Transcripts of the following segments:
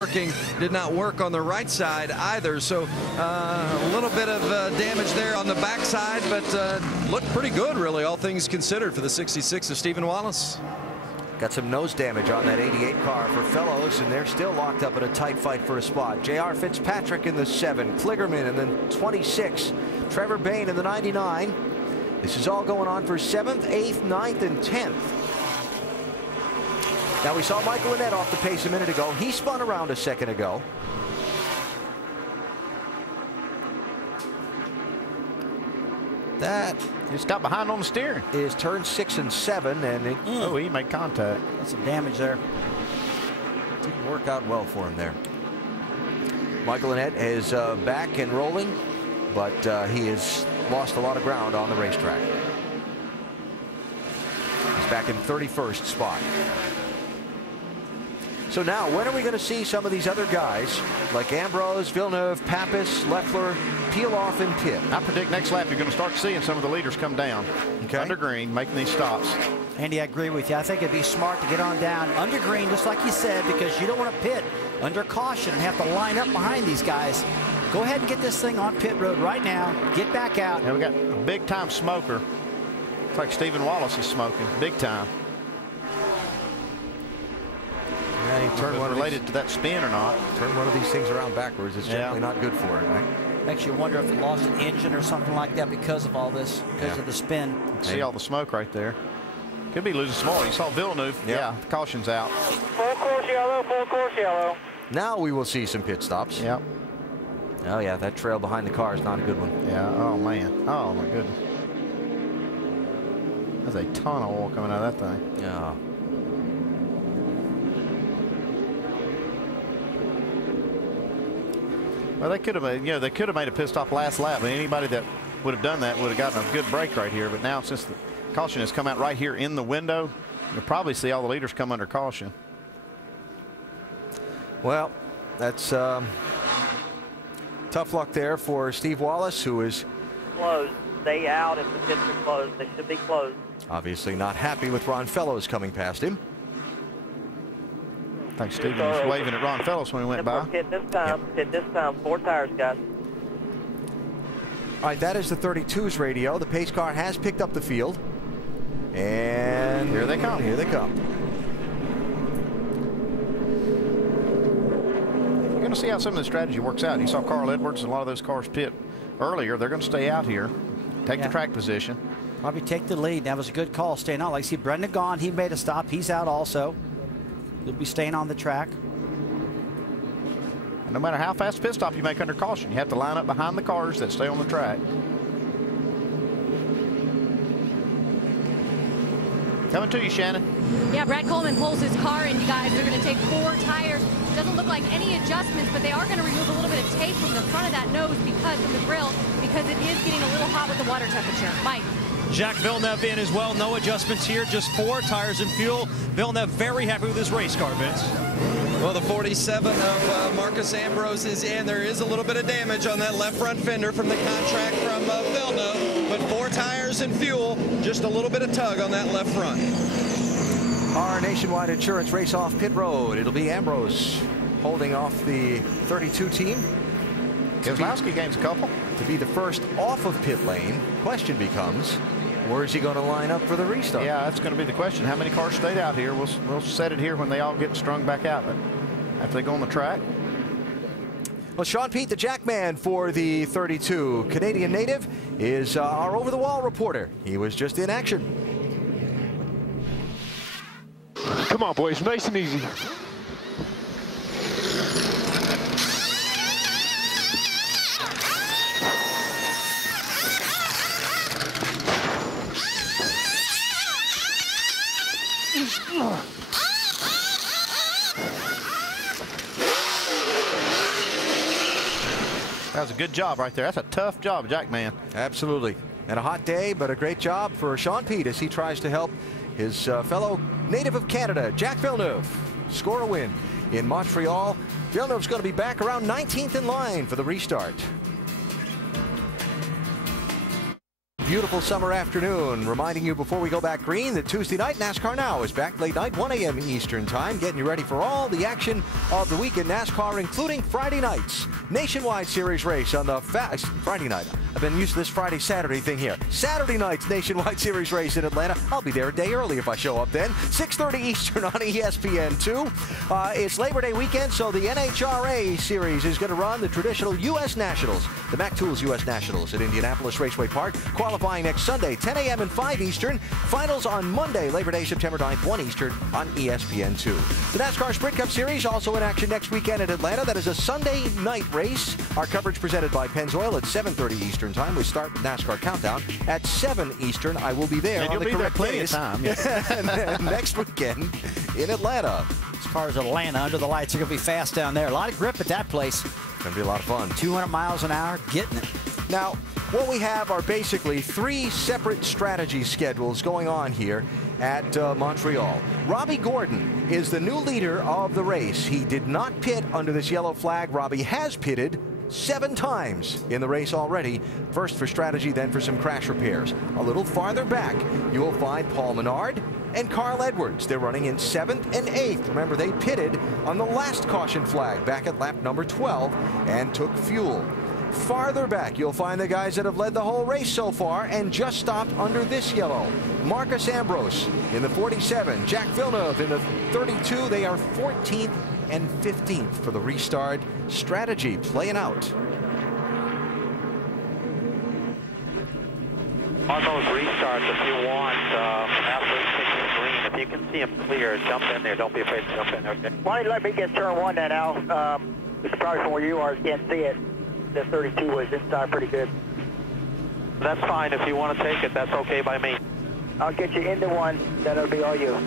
Did not work on the right side either, so a little bit of damage there on the backside, but looked pretty good, really, all things considered, for the 66 of Stephen Wallace. Got some nose damage on that 88 car for Fellows, and they're still locked up in a tight fight for a spot. J.R. Fitzpatrick in the 7, Kligerman in the 26, Trevor Bayne in the 99. This is all going on for 7th, 8th, 9th, and 10th. Now, we saw Michael Annett off the pace a minute ago. He spun around a second ago. That just got behind on the steering. Is turn 6 and 7, and oh, he made contact. That's some damage there. Didn't work out well for him there. Michael Annett is back and rolling, but he has lost a lot of ground on the racetrack. He's back in 31st spot. So now, when are we going to see some of these other guys like Ambrose, Villeneuve, Pappas, Leffler peel off and pit? I predict next lap you're going to start seeing some of the leaders come down under green, making these stops. Andy, I agree with you. I think it'd be smart to get on down under green, just like you said, because you don't want to pit under caution and have to line up behind these guys. Go ahead and get this thing on pit road right now. Get back out. And we got a big time smoker. It's like Stephen Wallace is smoking big time. Yeah, he turned one related to that spin or not. Turn one of these things around backwards. It's generally not good for it, right? Makes you wonder if it lost an engine or something like that because of all this, because of the spin. See all the smoke right there. Could be losing some oil. You saw Villeneuve. Yeah, the caution's out. Full course yellow, full course yellow. Now we will see some pit stops. Yep. Oh yeah, that trail behind the car is not a good one. Yeah. Oh man. Oh my goodness. There's a ton of oil coming out of that thing. Yeah. Well, they could have made, they could have made a pit stop last lap. And anybody that would have done that would have gotten a good break right here. But now, since the caution has come out right here in the window, you'll probably see all the leaders come under caution. Well, that's tough luck there for Steve Wallace, who is closed. Stay out if the pits are closed. They should be closed. Obviously not happy with Ron Fellows coming past him. I think Stephen was waving at Ron Fellows when he went by. Pit this time. Pit this time. 4 tires, guys. All right, that is the 32's radio. The pace car has picked up the field. And here they come. Here they come. You're going to see how some of the strategy works out. You saw Carl Edwards and a lot of those cars pit earlier. They're going to stay out here, take the track position. Probably take the lead. That was a good call, staying out. Like, see, Brendan gone. He made a stop. He's out also. He'll be staying on the track. And no matter how fast pit stop you make under caution, you have to line up behind the cars that stay on the track. Coming to you, Shannon. Yeah, Brad Coleman pulls his car in, you guys. They're going to take 4 tires. Doesn't look like any adjustments, but they are going to remove a little bit of tape from the front of that nose from the grill, because it is getting a little hot with the water temperature. Mike. Jacques Villeneuve in as well. No adjustments here, just 4 tires and fuel. Villeneuve very happy with his race car, Vince. Well, the 47 of Marcus Ambrose is in. There is a little bit of damage on that left front fender from the contract from Villeneuve, but 4 tires and fuel, just a little bit of tug on that left front. Our Nationwide Insurance race off pit road. It'll be Ambrose holding off the 32 team. Kozlowski gains a couple. To be the first off of pit lane, question becomes, where is he going to line up for the restart? Yeah, that's going to be the question. How many cars stayed out here? We'll set it here when they all get strung back out. But after they go on the track. Well, Sean Pete, the Jackman for the 32 Canadian native, is our over-the-wall reporter. He was just in action. Come on, boys, nice and easy. That was a good job right there. That's a tough job, Jackman. Absolutely. And a hot day, but a great job for Sean Pete as he tries to help his fellow native of Canada, Jacques Villeneuve, score a win in Montreal. Villeneuve's going to be back around 19th in line for the restart. beautiful summer afternoon. Reminding you before we go back green that Tuesday night NASCAR Now is back late night, 1 a.m. Eastern time, getting you ready for all the action of the week in NASCAR, including Friday night's Nationwide Series race on the Friday night. I've been used to this Friday, Saturday thing here. Saturday night's Nationwide Series race in Atlanta. I'll be there a day early if I show up then. 6:30 Eastern on ESPN2. It's Labor Day weekend, so the NHRA Series is going to run the traditional U.S. Nationals, the Mac Tools U.S. Nationals at Indianapolis Raceway Park. Qualifying next Sunday, 10 a.m. and 5 Eastern. Finals on Monday, Labor Day, September 9th, 1 Eastern on ESPN2. The NASCAR Sprint Cup Series also in action next weekend in Atlanta. That is a Sunday night race. Our coverage presented by Pennzoil at 7:30 Eastern time. We start with NASCAR Countdown at 7 Eastern. I will be there and on the correct plenty days. of time. Yeah. And then next weekend in Atlanta. As far as Atlanta, under the lights, are going to be fast down there. A lot of grip at that place. It's going to be a lot of fun. 200 miles an hour, getting it. Now, what we have are basically 3 separate strategy schedules going on here at Montreal. Robbie Gordon is the new leader of the race. He did not pit under this yellow flag. Robbie has pitted 7 times in the race already. First for strategy, then for some crash repairs. A little farther back, you will find Paul Menard and Carl Edwards. They're running in 7th and 8th. Remember, they pitted on the last caution flag back at lap number 12 and took fuel. Farther back, you'll find the guys that have led the whole race so far and just stopped under this yellow. Marcus Ambrose in the 47, Jack Villeneuve in the 32. They are 14th and 15th for the restart strategy playing out. On those restarts, if you want, after it's green, if you can see them clear, jump in there. Don't be afraid to jump in there. Okay? Why don't you let me get turn 1 then, Al? It's probably from where you are, can't see it. The 32 was inside pretty good. That's fine. If you want to take it, that's okay by me. I'll get you into 1, then it'll be all you.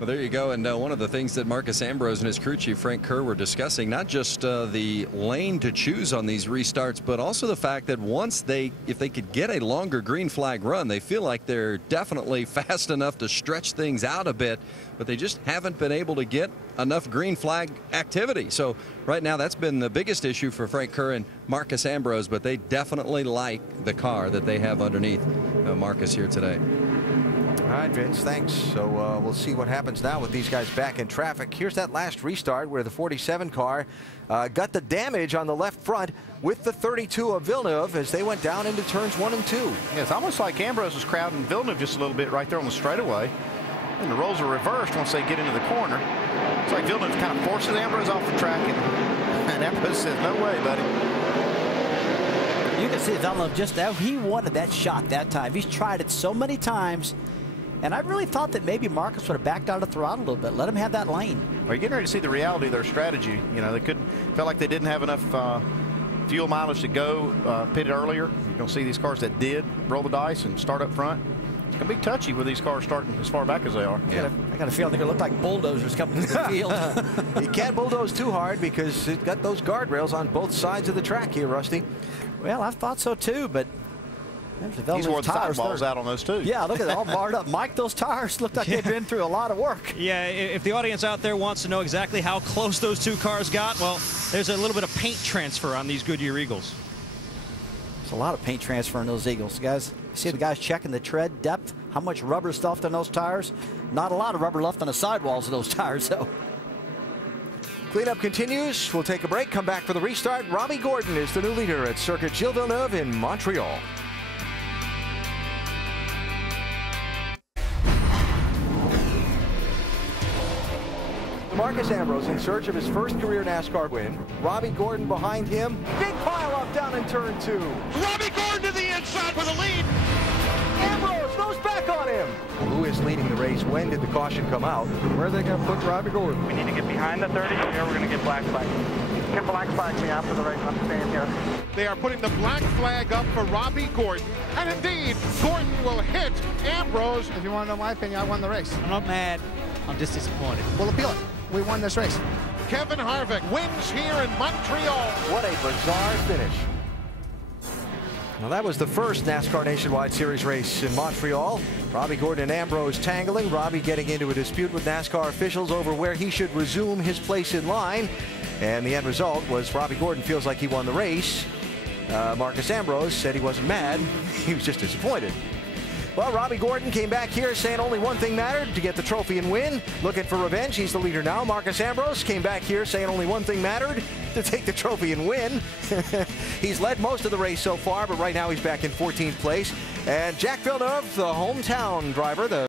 Well, there you go. And one of the things that Marcus Ambrose and his crew chief Frank Kerr were discussing, not just the lane to choose on these restarts, but also the fact that if they could get a longer green flag run, they feel like they're definitely fast enough to stretch things out a bit, but they just haven't been able to get enough green flag activity. So right now, that's been the biggest issue for Frank Kerr and Marcus Ambrose, but they definitely like the car that they have underneath Marcus here today. All right, Vince, thanks. So we'll see what happens now with these guys back in traffic. Here's that last restart where the 47 car got the damage on the left front with the 32 of Villeneuve as they went down into turns 1 and 2. Yeah, it's almost like Ambrose was crowding Villeneuve just a little bit right there on the straightaway. And the roles are reversed once they get into the corner. It's like Villeneuve kind of forces Ambrose off the track, and Ambrose says, "No way, buddy." You can see Villeneuve just now. He wanted that shot that time. He's tried it so many times. And I really thought that maybe Marcus would have backed out of the throttle a little bit. Let him have that lane. Are you getting ready to see the reality of their strategy? You know, they felt like they didn't have enough fuel mileage to go pitted earlier. You're going to see these cars that did roll the dice and start up front. It's going to be touchy with these cars starting as far back as they are. Yeah. I got a feeling they're going to look like bulldozers coming to the field. You can't bulldoze too hard because it's got those guardrails on both sides of the track here, Rusty. Well, I thought so too, but he's wore the sidewalls out on those too. Yeah, look at it, all barred up. Mike, those tires look like they've been through a lot of work. Yeah, if the audience out there wants to know exactly how close those 2 cars got, well, there's a little bit of paint transfer on these Goodyear Eagles. There's a lot of paint transfer in those Eagles, guys. You see the guys checking the tread depth, how much rubber is left on those tires. Not a lot of rubber left on the sidewalls of those tires, though. Cleanup continues. We'll take a break, come back for the restart. Robbie Gordon is the new leader at Circuit Gilles Villeneuve in Montreal. Marcus Ambrose in search of his first career NASCAR win. Robbie Gordon behind him. Big pile up down in turn 2. Robbie Gordon to the inside for the lead. Ambrose goes back on him. Who is leading the race? When did the caution come out? Where are they going to put Robbie Gordon? We need to get behind the 30 here. We're going to get black flag. Get black flag me after the race. I'm staying here. They are putting the black flag up for Robbie Gordon. And indeed, Gordon will hit Ambrose. If you want to know my opinion, I won the race. I'm not mad. I'm just disappointed. We'll appeal it. We won this race. Kevin Harvick wins here in Montreal. What a bizarre finish. Well, that was the first NASCAR Nationwide Series race in Montreal. Robbie Gordon and Ambrose tangling. Robbie getting into a dispute with NASCAR officials over where he should resume his place in line. And the end result was Robbie Gordon feels like he won the race. Marcus Ambrose said he wasn't mad. He was just disappointed. Well, Robbie Gordon came back here saying only one thing mattered, to get the trophy and win. Looking for revenge. He's the leader now. Marcus Ambrose came back here saying only one thing mattered, to take the trophy and win. He's led most of the race so far, but right now he's back in 14th place. And Jacques Villeneuve, the hometown driver, the